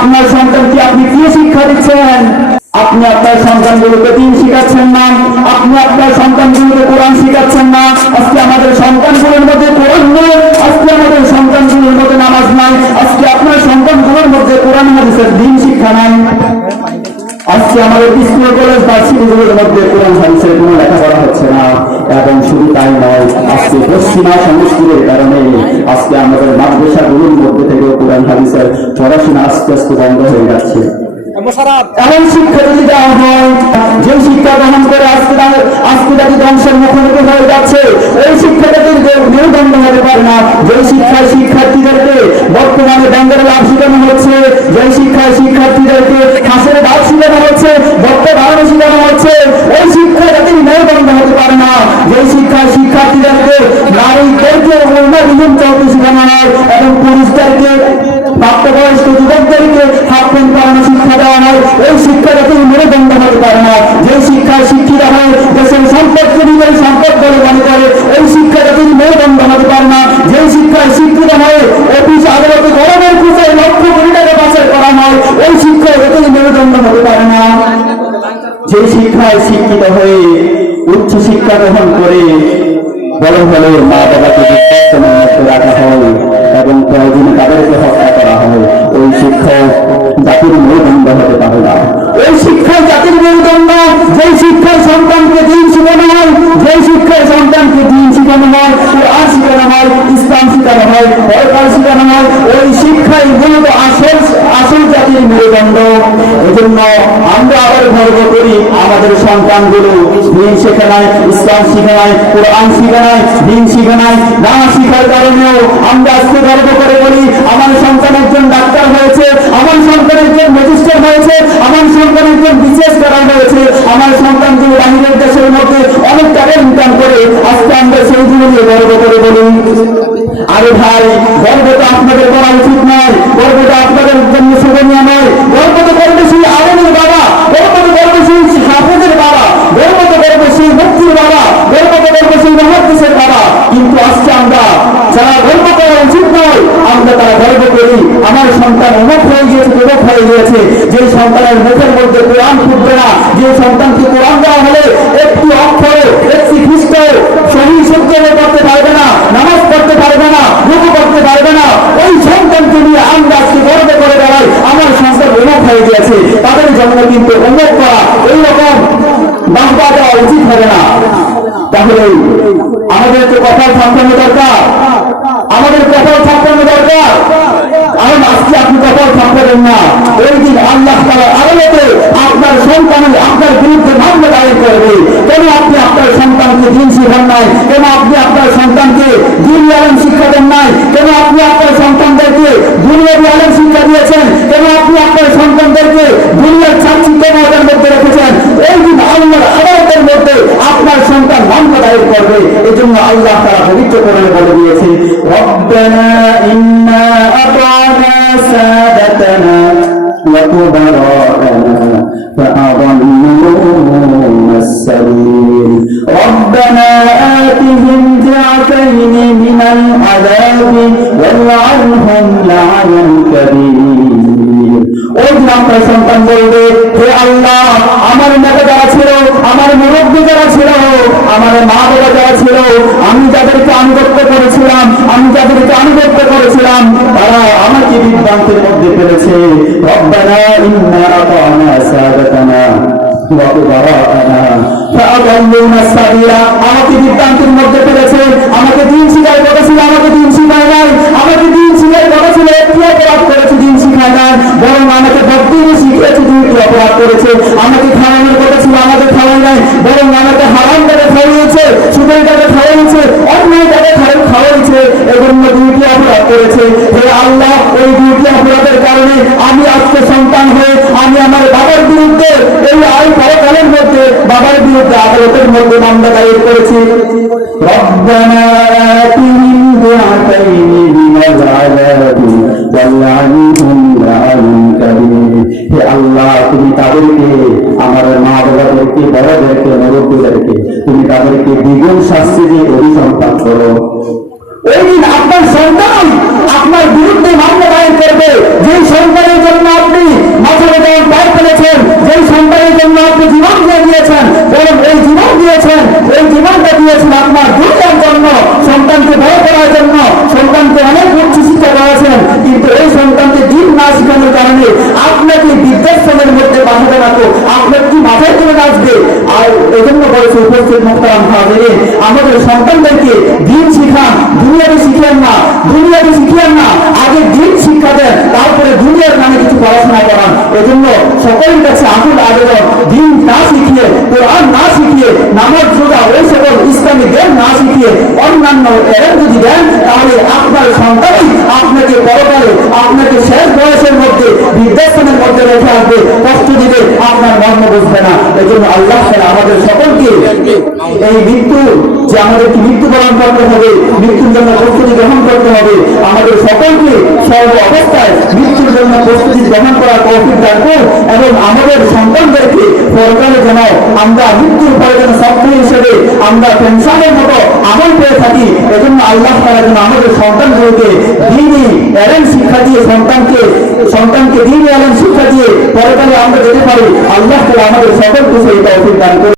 আপনার সন্তানকে আপনি কি শিক্ষা দিচ্ছেন? আপনি আপনার সন্তানগুলোকে দিন শিখাচ্ছেন না, আপনি আপনার সন্তানগুলোকে কোরআন শিখাচ্ছেন না। আজকে আমাদের সন্তানগুলোর মধ্যে কোরআন নেই, আজকে আমাদের সন্তানগুলোর মধ্যে নামাজ নাই, আজকে আপনার সন্তানগুলোর মধ্যে কোরআন হাদিসের দিন শিক্ষা নাই। আজকে আমাদের স্কুল কলেজ ভার্সিটিগুলোর মধ্যে কোরআন হাদিসের কোনো লেখাপড়া হচ্ছে না। এবং শুধু তাই নয়, আজকে পশ্চিমা সংস্কৃতির কারণে আজকে আমাদের মাদ্রাসাগুলোর মধ্যে থেকে কোরআন হাদিসের পড়াশোনা আস্তে আস্তে বন্ধ হয়ে যাচ্ছে। এমন শিক্ষা যদি দেওয়া হয়, যে শিক্ষা গ্রহণ করে আজকে জাতি ধ্বংসের মুখোমুখি হয়ে যাচ্ছে, ওই শিক্ষাটাকে মেরুদণ্ড হতে পারে না। যে শিক্ষায় শিক্ষার্থীদেরকে বর্তমানে ব্যাংকের লাভ শেখানো হচ্ছে, যে শিক্ষায় শিক্ষার্থীদেরকে হাসের ভাব শেখানো হচ্ছে, বক্তা বাড়ানো শেখানো হচ্ছে, ওই শিক্ষা জাতির মেরুদণ্ড হতে পারে না। যে শিক্ষায় শিক্ষার্থীদেরকে নারীদেরকে বিভিন্ন চলতে শেখানো হয় এবং পুরুষদেরকে প্রাপ্তবয়স্ক যুবকদেরকে হাফ প্যান্ট পরানো শিক্ষা দেওয়া হয়, ওই শিক্ষা জাতির মেরুদণ্ড হতে পারে না। যে শিক্ষায় শিক্ষিত হয় দেশের সম্পদকে নিজের সম্পদ বলে মনে করে, ওই শিক্ষা জাতির মেরুদণ্ড হতে পারে না। যে শিক্ষায় শিক্ষিত হয় অফিস আদালতে গরমের খুঁজে লক্ষ কোটি টাকা পাচার করা হয়, ওই শিক্ষা জাতির মেরুদণ্ড হতে পারে না। যে শিক্ষায় শিক্ষিত হয়ে উচ্চ শিক্ষা গ্রহণ করে বড় হলে মা বাবাকে রাখা হয় এবং প্রয়োজনে তাদেরকে হত্যা করা হয়, ওই শিক্ষা জাতির মেরুদণ্ড হতে পারে না। ওই শিক্ষায় জাতির মেরুদণ্ড, যে শিক্ষায় সন্তানকে দিন শেখানো হয়, যে শিক্ষায় সন্তানকে দিন শেখানো হয়, কোরআন শেখানো হয়, ইসলাম শেখানো হয়, পরকাল শেখানো হয়, ওই শিক্ষাই মূলত আসল জাতির মেরুদণ্ড। এজন্য আমরা আবার গর্ব করি আমাদের সন্তানগুলো দিন শেখানায়, ইসলাম শেখানায়, কোরআন শেখানায়, দিন শেখানায় না শিখার কারণেও আমরা আজকে গর্ব করে বলি আমার সন্তান একজন ডাক্তার হয়েছে, আমার সন্তান একজন ম্যাজিস্ট্রেট হয়েছে, আমার সন্তান একজন বিশেষ করা হয়েছে, আমার সন্তানগুলো বাহিরের দেশের মধ্যে অনেক টাকা ইনকাম করে। আজকে আমরা সেইগুলো নিয়ে গর্ব করে বলি। আরে ভাই, গর্ব তো আপনাদের করা উচিত নয়, গর্বটা আপনাদের জন্য শোভনীয় নয়। গর্ব তো করবে সেই আলমের বাবা, গর্ব তো করবে সেই হাফেজের বাবা, গর্ব তো করবে সেই মুক্তির বাবা, গর্ব তো করবে সেই মহাদেশের বাবা। কিন্তু আজকে আমরা যারা গর্ব করা উচিত নয়, আমরা তারা গর্ব করি আমার সন্তান অমুক হয়ে গিয়েছে, তমুক হয়ে গিয়েছে। যে সন্তানের মুখের মধ্যে কোরআন ফুটবে না, যে সন্তানকে কোরআন দেওয়া হলে একটি অক্ষর, একটি খ্রিস্ট সহি শুদ্ধ করতে পারবে না, নামাজ পড়তে পারবে না, রুকু করতে পারবে না, ওই সন্তানকে নিয়ে আমরা আজকে গর্ব করে বেড়াই আমার সন্তান অমুক হয়ে গিয়েছে। তাদের জন্য কিন্তু অমুক করা এইরকম বাহবা দেওয়া উচিত হবে না। তাহলে আমাদের তো কপাল সামলানো দরকার, আমাদের কপাল সামলানো দরকার। কারণ আজকে আপনি কপাল সামলাবেন না, ওই দিন আল্লাহ তাআলার আদালতে আপনার সন্তান আপনার বিরুদ্ধে মামলা দায়ের করবে। কেন আপনি আপনার সন্তানকে দিন শিখান নাই? কেন আপনি আপনার সন্তানকে দিনী আলেম শিক্ষা দেন নাই? কেন আপনি আপনার সন্তানদেরকে দুনিয়াবী আলেম শিক্ষা দিয়েছেন? কেন আপনি আপনার সন্তানদেরকে দুনিয়ার চাকচিক্য মহলের মধ্যে রেখেছেন? এই দিন আল্লাহর আদালতের মধ্যে আপনার সন্তান মামলা দায়ের করবে। এই জন্য আল্লাহ তাআলা পবিত্র কোরআনে বলে দিয়েছে, রব্বানা ইন্না আতা'না সাদাতানা ওয়া কুবারা'না فأضلونا السبيل ربنا آتهم ضعفين من العذاب والعنهم لعنا كبير। ওই দিন আপনার সন্তান বলবে, হে আল্লাহ, আমার নেতা যারা ছিল, আমার মুরব্বী যারা ছিল, আমার মা বাবা যারা ছিল, আমি যাদেরকে আনুগত্য করেছিলাম, তারা আমাকে বিভ্রান্তের মধ্যে ফেলেছে। রব্বানা ইন্না আতা'না সাদাতানা ওয়া কুবারা'না ফাআদাল্লুনা সাবিলা, আমাকে বিভ্রান্তের মধ্যে ফেলেছে। আমাকে দিন শিখার কথা ছিল, আমাকে দিন শিখায় নাই। আমাকে দিন শিখার কথা ছিল, একটি অপরাধ করেছে, দিন শিখায় নাই। বরং আমাকে বদদিনে শিখিয়েছে, দুইটি অপরাধ করেছে। আমাকে খাওয়ানোর কথা ছিল, আমাকে খাওয়ায় নাই। বরং আমাকে হারাম টাকা খাওয়াইছে, সুদের টাকা খাওয়াইছে, অন্যায় টাকা খাওয়াইছে। এজন্য দুইটি অপরাধ করেছে। হে আল্লাহ, ওই দুইটি অপরাধের কারণে আমি আজকে সন্তান হয়ে আমি আমার বাবার বিরুদ্ধে এই আইন পরকালের মধ্যে বাবার বিরুদ্ধে আদালতের মধ্যে মামলা দায়ের করেছি। রব্বানা আতিহিম দুআতাইনি মিনাল আযাবি ওয়ালআনহুম লা'নান কাবীর। হে আল্লাহ, তুমি তাদেরকে, আমার মা বাবাদেরকে, বড়দেরকে, মুরব্বীদেরকে তুমি তাদেরকে দ্বিগুণ শাস্তি দিয়ে অভিসম্পাত করো। ওই দিন আপনার সন্তান আপনার বিরুদ্ধে মামলা দায়ের করবে, যে সন্তানের জন্য আপনি দিয়েছেন আপনার দুনিয়ার জন্য, সন্তানকে বড় করার জন্য, সন্তানকে অনেক উচ্চ শিক্ষা করেছেন, কিন্তু এই সন্তানকে দিন না শেখানোর কারণে আপনাকে বিদ্যাশ্রমের মধ্যে পাঠাতে রাখো, আপনার কি মাথায় তুলে আসবে? আর এজন্য বলেছে উপস্থিত মুহতারাম হাজিরিন, আমাদের সন্তানদেরকে দিন শিখান, দুনিয়াকে শিখিয়েন না, দুনিয়াকে শিখিয়েন না, আগে দিন শিক্ষা দেন, তারপরে দুনিয়ার নামে কিছু পড়াশোনা করান। এজন্য সকলের কাছে আকুল আবেদন, দিন না শিখিয়ে, কোরআন না শিখিয়ে, নামাজ রোজা ওই সকল ইসলামী জ্ঞান না শিখিয়ে অন্যান্য এলেম যদি দেন, তাহলে আপনার সন্তানই আপনাকে পরকালে, আপনাকে শেষ বয়সের মধ্যে বৃদ্ধাশ্রমের মধ্যে রেখে আসবে, কষ্ট দিবে, আপনার মর্ম বুঝবে না। এজন্য আল্লাহ তাআলা আমাদের সকলকে এই মৃত্যু, যে আমাদেরকে মৃত্যুবরণ করতে হবে, মৃত্যুর জন্য প্রস্তুতি গ্রহণ করতে হবে, আমাদের সকলকে সর্ব অবস্থায় মৃত্যুর জন্য প্রস্তুতি গ্রহণ করার তৌফিক দান করুন, এবং আমাদের সন্তানদেরকে পরকালে যেন আমরা মৃত্যুর পরে যেন সত্য হিসেবে আমরা পেনশনের মতো আমল পেয়ে থাকি। এজন্য আল্লাহ তাআলা যেন আমাদের সন্তানগুলোকে দ্বীনি এলেম শিক্ষা দিয়ে, সন্তানকে দ্বীনি এলেম শিক্ষা দিয়ে পরকালে আমরা যেতে পারি। আল্লাহ তাআলা আমাদের সকলকে সেই তৌফিক দান করুন।